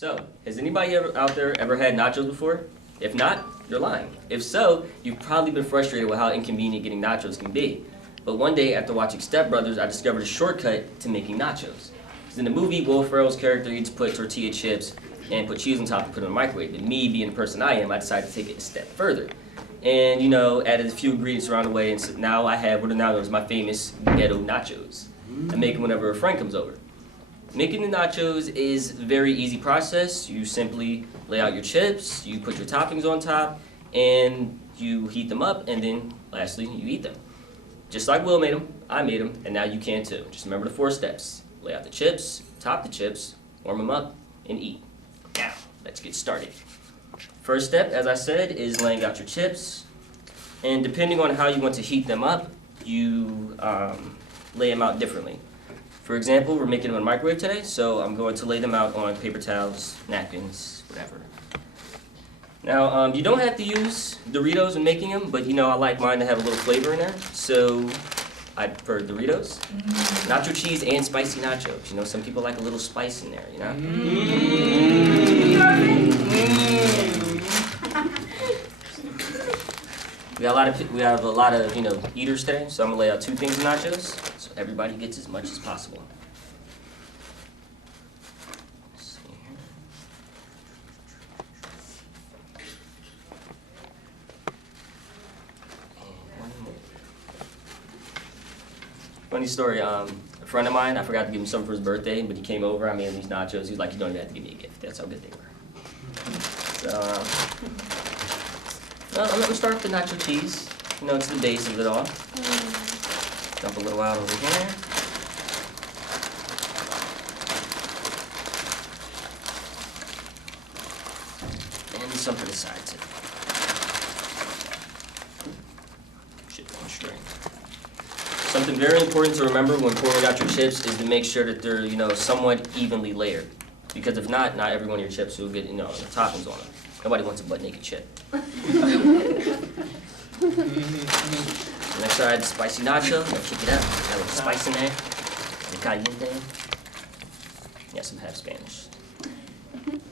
So, has anybody out there ever had nachos before? If not, you're lying. If so, you've probably been frustrated with how inconvenient getting nachos can be. But one day, after watching Step Brothers, I discovered a shortcut to making nachos. Because in the movie, Will Ferrell's character used to put tortilla chips and put cheese on top and put it in the microwave. And me, being the person I am, I decided to take it a step further. And, added a few ingredients around the way, and so now I have what are now known as my famous ghetto nachos. I make them whenever a friend comes over. Making the nachos is a very easy process. You simply lay out your chips, you put your toppings on top, and you heat them up, and then lastly, you eat them. Just like Will made them, I made them, and now you can too. Just remember the 4 steps. Lay out the chips, top the chips, warm them up, and eat. Now, let's get started. First step, as I said, is laying out your chips, and depending on how you want to heat them up, you lay them out differently. For example, we're making them in a microwave today, so I'm going to lay them out on paper towels, napkins, whatever. Now, you don't have to use Doritos when making them, but I like mine to have a little flavor in there, so I prefer Doritos. Nacho cheese and spicy nachos. Some people like a little spice in there, We have a lot of eaters today, so I'm gonna lay out 2 things of nachos, so everybody gets as much as possible. Let's see here. And one more. Funny story. A friend of mine, I forgot to give him some for his birthday, but he came over. I made him these nachos. He was like, "You don't even have to give me a gift." That's how good they were. So. Well, let me start with the nacho cheese. It's the base of it all. Dump a little out over here. And some for the sides. Shit, one string. Something very important to remember when pouring out your chips is to make sure that they're, somewhat evenly layered. Because if not every one of your chips will get, the toppings on them. Nobody wants a butt-naked chip. Next side, spicy nacho. Kick it up. Got a little spice in there. And caliente. Yes, I'm half Spanish.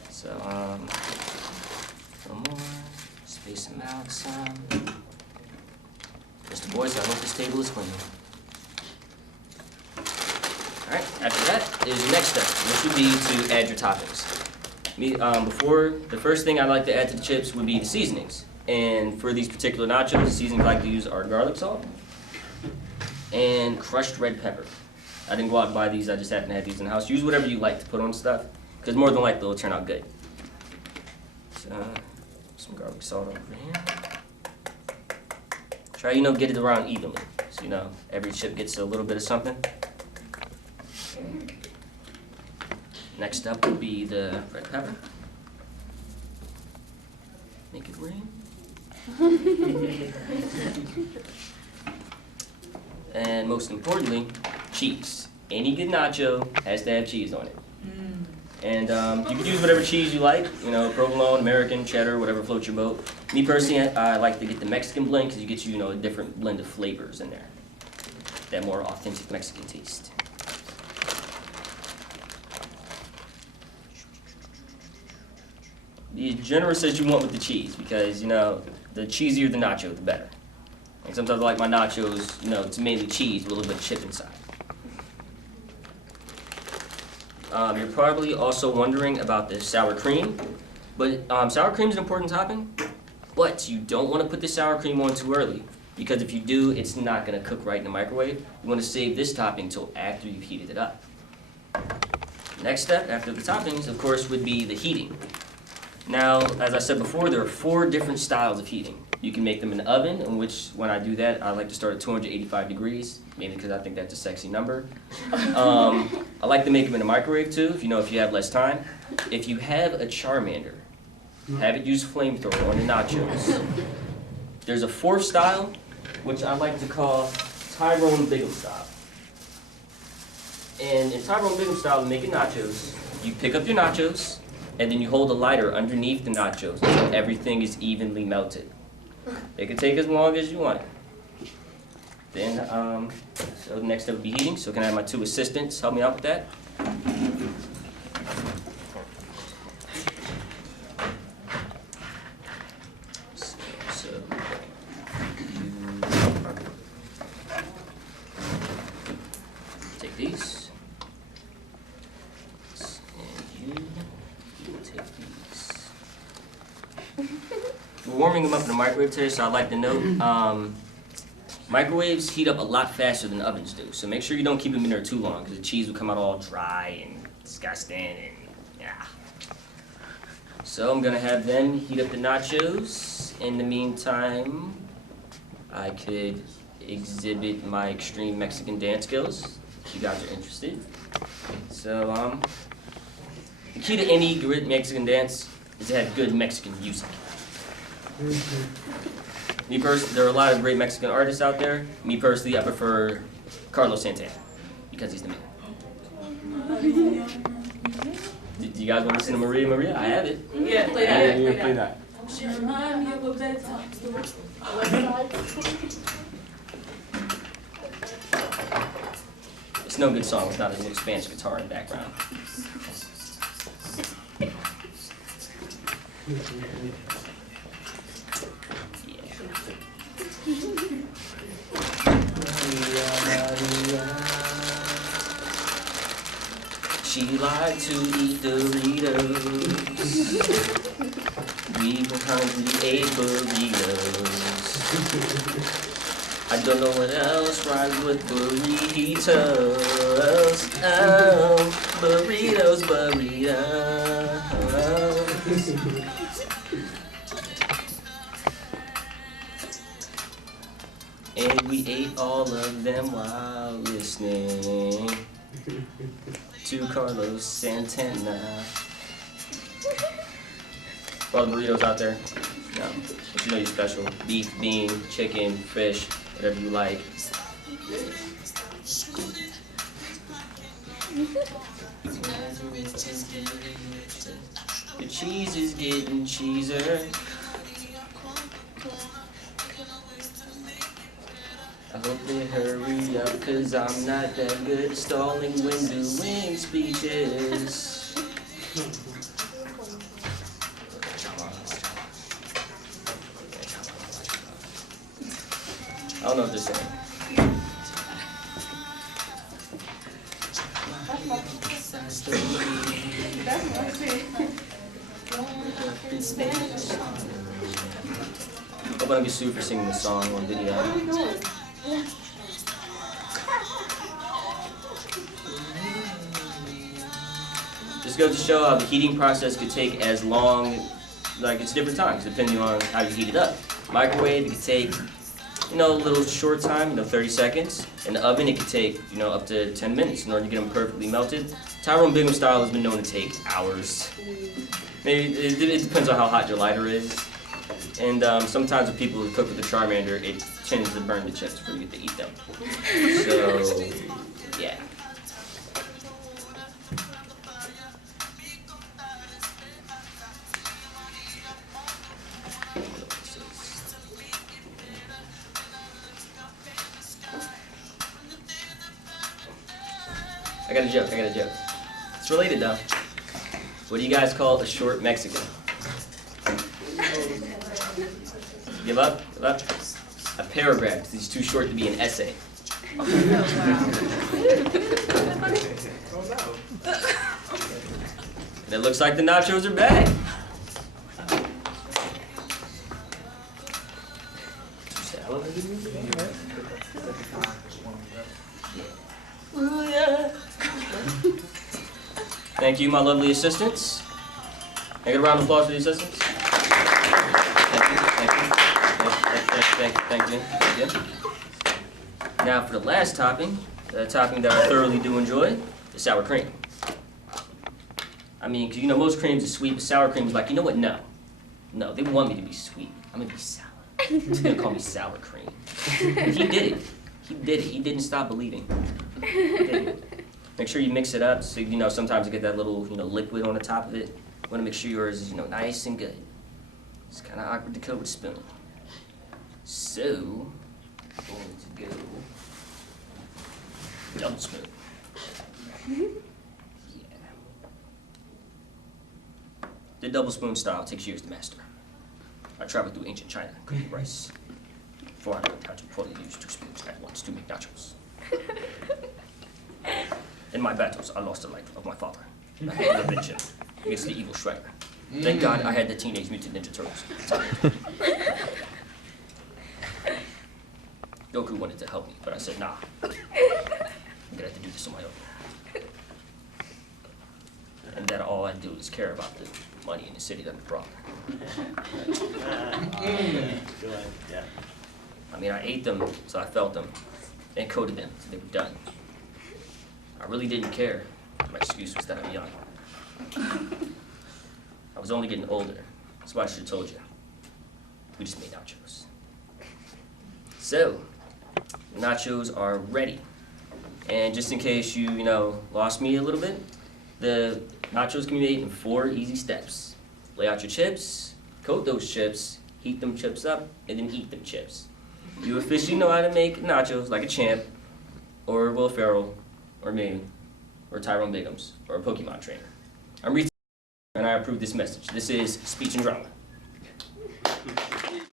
So, a little more. Space them out some. Mr. Boys, I hope this table is clean. Alright, after that is the next step, which would be to add your toppings. The first thing I like to add to the chips would be the seasonings. And for these particular nachos, the seasonings I like to use are garlic salt and crushed red pepper. I didn't go out and buy these, I just happen to have these in the house. Use whatever you like to put on stuff, because more than likely it'll turn out good. So, some garlic salt over here. Try, get it around evenly, so every chip gets a little bit of something. Next up would be the red pepper. Make it rain. And most importantly, cheese. Any good nacho has to have cheese on it. And you can use whatever cheese you like, provolone, American, cheddar, whatever floats your boat. Me personally, I like to get the Mexican blend because you get a different blend of flavors in there. That more authentic Mexican taste. Be as generous as you want with the cheese because, the cheesier the nacho, the better. Like sometimes I like my nachos, it's mainly cheese with a little bit of chip inside. You're probably also wondering about the sour cream, but sour cream is an important topping, but you don't want to put the sour cream on too early because if you do, it's not going to cook right in the microwave. You want to save this topping until after you've heated it up. Next step after the toppings, of course, would be the heating. Now, as I said before, there are 4 different styles of heating. You can make them in the oven, in which when I do that, I like to start at 285 degrees, mainly because I think that's a sexy number. I like to make them in the microwave too, if you have less time. If you have a Charmander, have it use flamethrower on the nachos. There's a 4th style, which I like to call Tyrone Bigham style. And in Tyrone Bigham style, to make nachos, you pick up your nachos, and then you hold a lighter underneath the nachos until everything is evenly melted. It can take as long as you want. Then, so the next step would be heating. So can I have my 2 assistants help me out with that? We're warming them up in the microwave today, so I'd like to note, microwaves heat up a lot faster than ovens do. So make sure you don't keep them in there too long, because the cheese will come out all dry and disgusting and yeah. So I'm gonna have them heat up the nachos. In the meantime, I could exhibit my extreme Mexican dance skills, if you guys are interested. So, the key to any great Mexican dance is to have good Mexican music. Me personally, there are a lot of great Mexican artists out there. Me personally, I prefer Carlos Santana, because he's the man. Do you guys want to listen to Maria Maria? I have it. Yeah, play that. Yeah, play that. She remind me of a bedtime story. It's no good song without a little Spanish guitar in the background. She liked to eat Doritos. We were hungry, ate burritos. I don't know what else rhymes with burritos. Oh, burritos, burritos. And we ate all of them while listening to Carlos Santana. For all the burritos out there, if you know you're special. Beef, bean, chicken, fish, whatever you like. The cheese is getting cheeser. I hope they hurry up, 'cause I'm not that good at stalling when doing speeches. I don't know what they're saying. Hope I don't get sued for singing this song on video. Just goes to show how the heating process could take as long, like it's different times depending on how you heat it up. Microwave, it could take, a little short time, 30 seconds. In the oven, it could take, up to 10 minutes in order to get them perfectly melted. Tyrone Bigham style has been known to take hours. Maybe it depends on how hot your lighter is. And sometimes when people cook with the Charmander, it tends to burn the chips before you get to eat them. So, yeah. I got a joke. It's related though. What do you guys call a short Mexican? Give up? A paragraph, because he's too short to be an essay. Oh, wow. And it looks like the nachos are back. Ooh, yeah. Thank you, my lovely assistants. Can I get a round of applause for the assistants? Thank you. Now for the last topping, the topping that I thoroughly do enjoy, the sour cream. I mean, because most creams are sweet, but sour cream is like, you know what, no, they want me to be sweet. I'm gonna be sour. He's gonna call me sour cream. And he did it. He didn't stop believing. He did it. Make sure you mix it up, so sometimes you get that little liquid on the top of it. You want to make sure yours is nice and good. It's kind of awkward to coat with a spoon. So, I'm going to go double spoon. Yeah. The double spoon style takes years to master. I traveled through ancient China, cooking rice. 400 how to poorly use 2 spoons at once to make nachos. In my battles, I lost the life of my father. I had an invention against the evil Shredder. Thank God I had the Teenage Mutant Ninja Turtles. Goku wanted to help me, but I said, nah. I'm gonna have to do this on my own. And that all I do is care about the money in the city that I brought. Yeah. I mean, I ate them, so I felt them, and coated them, so they were done. I really didn't care. My excuse was that I'm young. I was only getting older, so I should have told you. We just made nachos. So, nachos are ready. And just in case you, lost me a little bit, the nachos can be made in 4 easy steps. Lay out your chips, coat those chips, heat them chips up, and then eat them chips. You officially know how to make nachos like a champ, or Will Ferrell, or me, or Tyrone Biggums, or a Pokemon trainer. I'm Reet, and I approve this message. This is Speech and Drama.